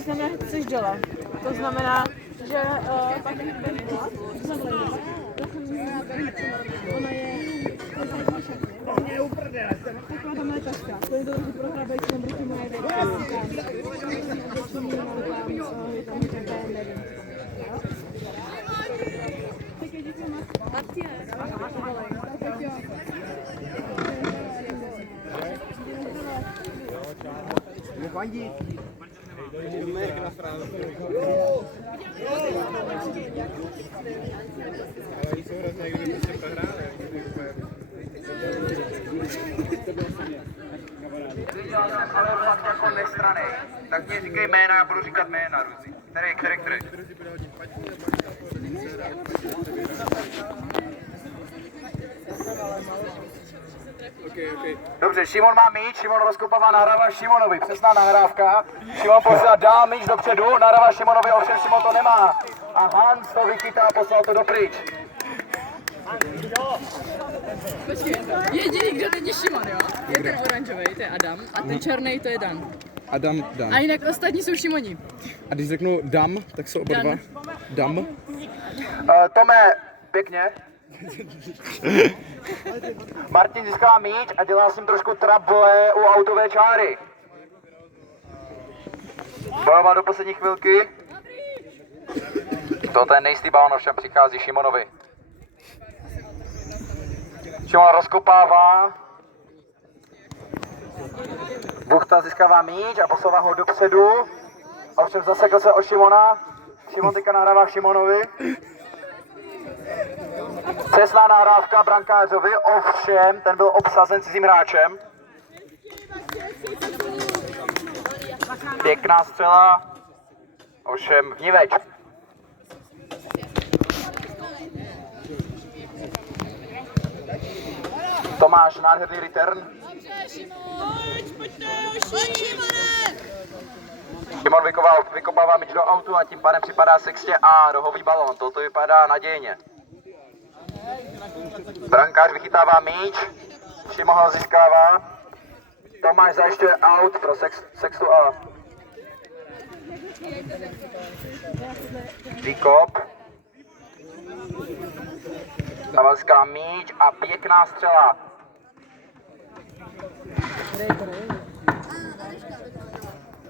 znamená, že jsi dole. To znamená, že pak ona je uprdele. Taková tam je taška. To je to, že prohrávají s tím moje věci. Je tam nevím. Fandí. Viděl jsem ale fakt jako nestranej. Tak mě říkej jména, já budu říkat jména, Ruzi. Který? Okay. Dobře, Šimon má míč, Šimon rozkopává, nahrává Šimonovi, přesná nahrávka. Šimon posílá dál míč dopředu, nahrává Šimonovi, ovšem Šimon to nemá. A Hans to vychytá a poslal to dopryč. Počkej, jediný, kdo není Šimon, jo? Je ten oranžový, to je Adam, a ten černý, to je Dan. Adam, Dan. A jinak ostatní jsou Šimoni. A když řeknu Dam, tak jsou oba dva. Dam. Tome, pěkně. Martin získává míč a dělá s ním trošku trable u autové čáry. Bojoval do poslední chvilky. To ten nejistý balon ovšem přichází Šimonovi. Šimon rozkopává. Buchta získává míč a posouvá ho dopředu. Ovšem zasekl se o Šimona. Šimon teďka nahrává Šimonovi. Přesná nahrávka brankářovi, ovšem ten byl obsazen cizím hráčem. Pěkná střela, ovšem vniveč. Tomáš, nádherný return. Šimon vykopává míč do autu a tím pádem připadá Sextě a rohový balón. Toto vypadá nadějně. Brankář vychytává míč, Šimon ho získává. Tomáš zajišťuje out pro Sextu A. Výkop. Zavalská míč a pěkná střela.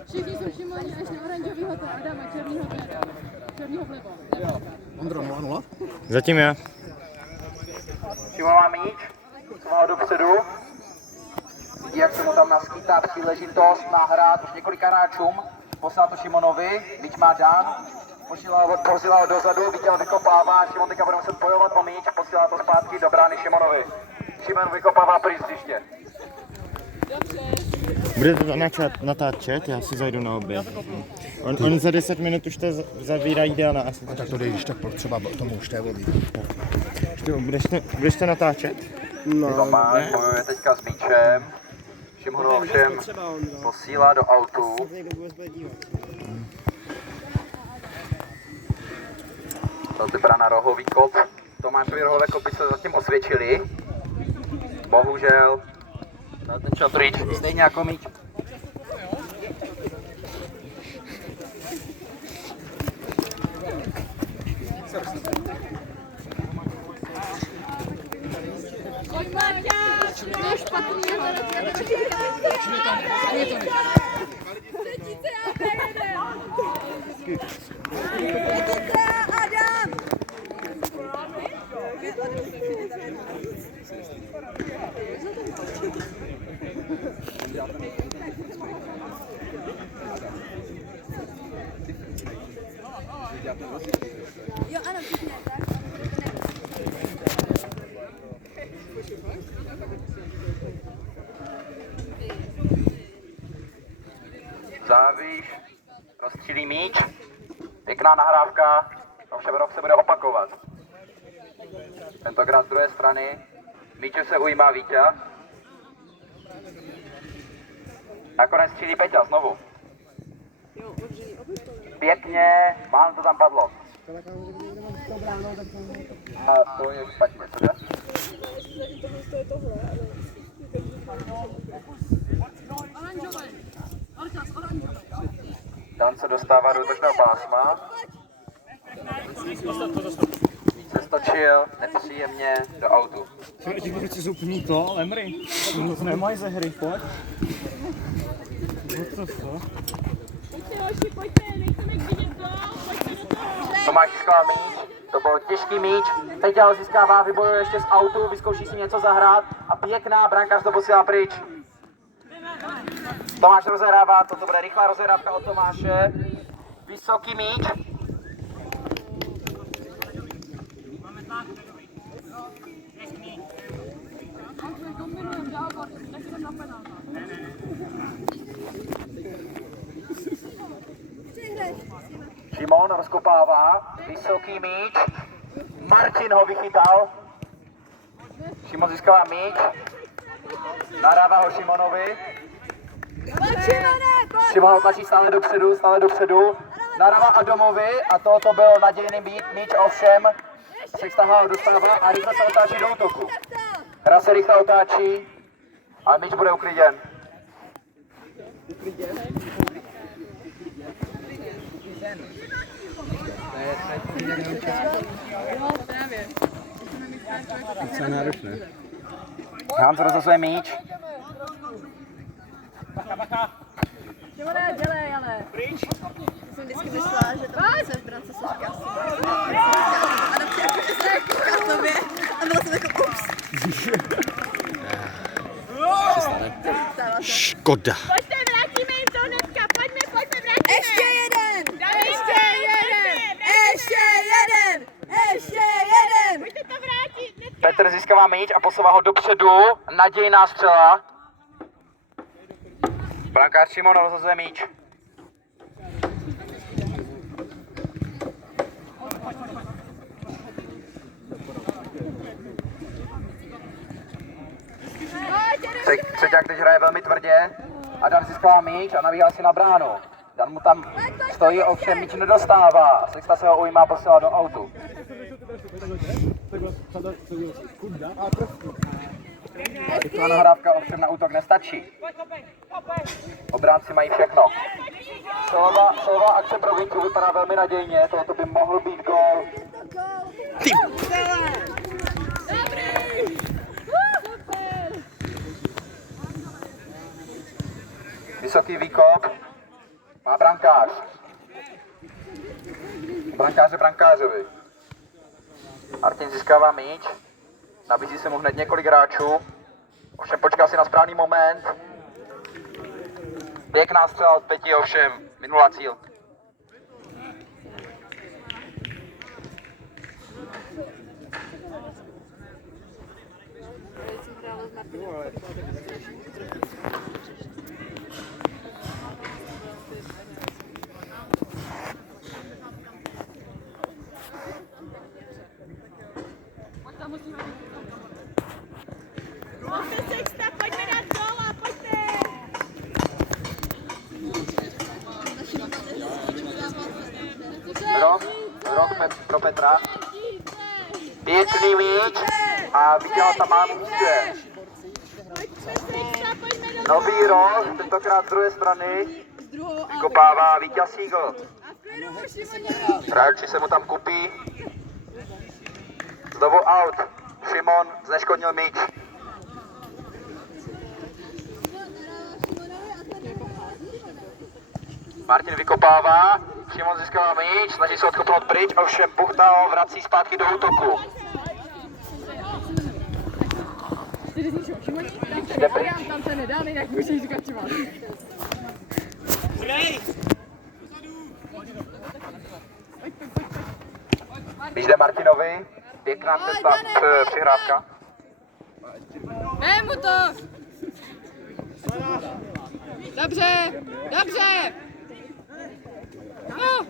Všichni jsou Šimoni až na oranžovýho to Adama, černýho vlevo. Ondro, 0-0. Zatím je. Šimon má míč, má ho dopředu. Vidí, jak se mu tam naskýtá příležitost nahrát už několika hráčům. Poslal to Šimonovi, míč má Dan. Posílá ho dozadu, viděl, vykopává. Šimon teďka bude muset bojovat o míč, posílá to zpátky do brány Šimonovi. Šimon vykopává pryč z hřiště. Budete to natáčet? Já si zajdu na oběd. On za 10 minut už to zavírá jídelna. A tak to dej, když tak třeba tomu už tévodí. Budeš to natáčet? Tomáš bojuje teďka s míčem. Šimon ho ovšem posílá do autu. To vypadá na rohový kop. Tomášovi rohové kopy se zatím osvědčily. Bohužel. Ten shot reach stejně jako míč. Jo, ano, pěkně, tak. Závíš, rozstřílí míč, pěkná nahrávka, ovšem rok se bude opakovat. Tentokrát z druhé strany, míče se ujímá Víťa. Nakonec střílí Peťa znovu. Pěkně, málem to tam padlo. A to je špatně, cože? Dan se dostává do útočného pásma. Přestočil nepříjemně do autu. Ti proč jsi úplně to, Lemry? To nemají ze hry, pojď. Tomáš získal míč, to byl těžký míč, teď ho získává, vybojuje ještě z autu, vyzkouší si něco zahrát a pěkná, brankář to posílá pryč. Tomáš rozehrává, toto bude rychlá rozehrávka od Tomáše, vysoký míč. Šimon rozkopává, vysoký míč, Martin ho vychytal, Šimon získává míč, nahrává ho Šimonovi, Šimon ho tlačí stále dopředu, nahrává Adamovi a to byl nadějný míč, ovšem Sexta ho dostává a rychle se otáčí do útoku. Hra se rychle otáčí, ale míč bude ukliděn. Co je náročné? Hans rozhazuje míč. Šimone, dělej, ale. Jsem vždycky myslela, že to se v brance se říká a dobře, jakože se kouká na tobě a byla jsem jako ups. Škoda. Pojďte, vrátíme jim to hnedka, pojďme vrátit. Ještě jeden! Pojďte to vrátit hnedka. Petr získává míč a posouvá ho dopředu. Nadějná střela. Brankář Šimon rozhazuje míč. Třeťák teď hraje velmi tvrdě. Adam získává míč a navíhá si na bránu. Dan mu tam stojí, ovšem míč nedostává. Sexta se ho ujímá a posílá do autu. Rychlá nahrávka ovšem na útok nestačí. Obránci mají všechno. Solová akce pro Vinku vypadá velmi nadějně, tohoto by mohl být gól. Vysoký výkop. Má brankář. Brankáře brankářovi. Martin získává míč. Nabízí se mu hned několik hráčů. Ovšem počká si na správný moment. Pěkná střela od Peti, ovšem minulá cíl. Pojďte, Sexta, pojďme dát góla, pojďte. Rok pro Petra. Pěkný míč a viděl tam mámu místě. Pojďte, Sexta, pojďme do góla. Nový roh, tentokrát z druhé strany. Vykopává Vítěz Sígl. Hráči se mu tam kupí. Znovu out. Šimon zneškodnil míč. Martin vykopává, Šimon získává míč, snaží se odkopnout pryč, ovšem Buchta ho vrací zpátky do útoku. Jde pryč. Tam se nedá, jinak musíš říkat třeba. Míč jde Martinovi, pěkná cesta, přihrávka. Dej mu to! Dobře, dobře! No,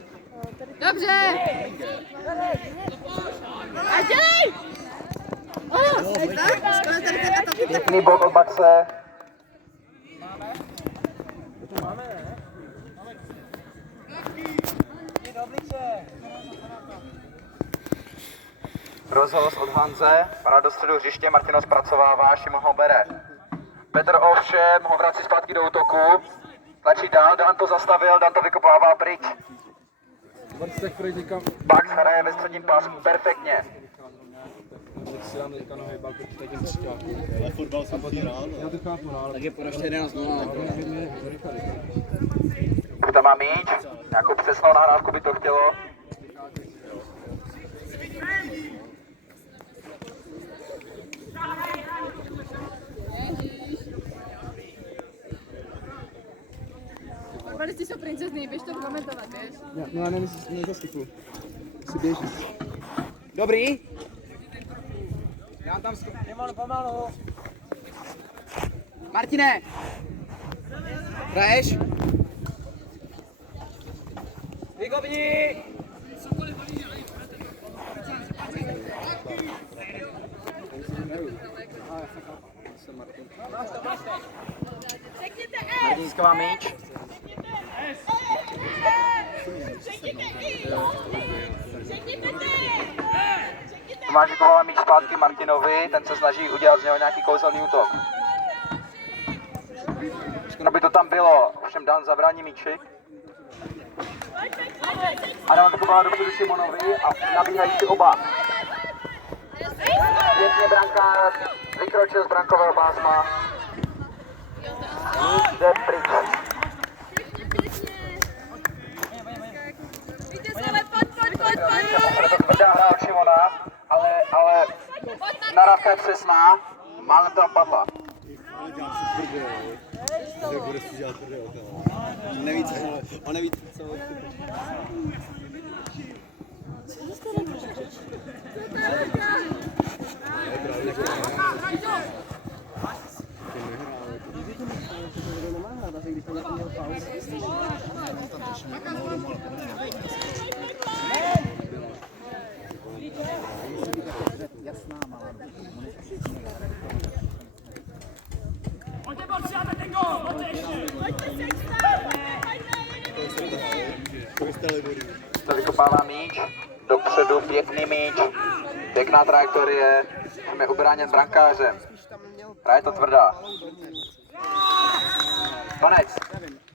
dobře! A dělej! Ano! Pěkný blok od Baxe. Rozhoz od Hanze, padá do středu hřiště, Martin ho zpracovává, Šimon ho bere. Petr ovšem ho vrací zpátky do útoku. Tlačí dál, Dan to zastavil, Dan to vykopává pryč. Bax hraje ve středním pásku perfektně. Tam má míč, nějakou přesnou nahrávku by to chtělo. Fotbalisti jsou princezny, běž to komentovat, běž. No já nezastupuju. Si běží. Dobrý? Já tam pomalu. Martine! Hraješ? Vygovni! Martin získává míč. Tomáš vykovala míč zpátky Martinovi, ten se snaží udělat z něho nějaký kouzelný útok. Aby to tam bylo, ovšem Dan zabrání míči. Adam vykovala dopředu Šimonovi a nabíhají si oba. Pěkně brankář, vykročil z brankového pásma. Jde pryč. Tvrdá hra od Šimona, ale naravka je přesná, málem tam padla. On neví, co... To vykopává míč, dopředu pěkný míč, pěkná trajektorie, je ubráněn brankářem. Hra je to tvrdá. Konec.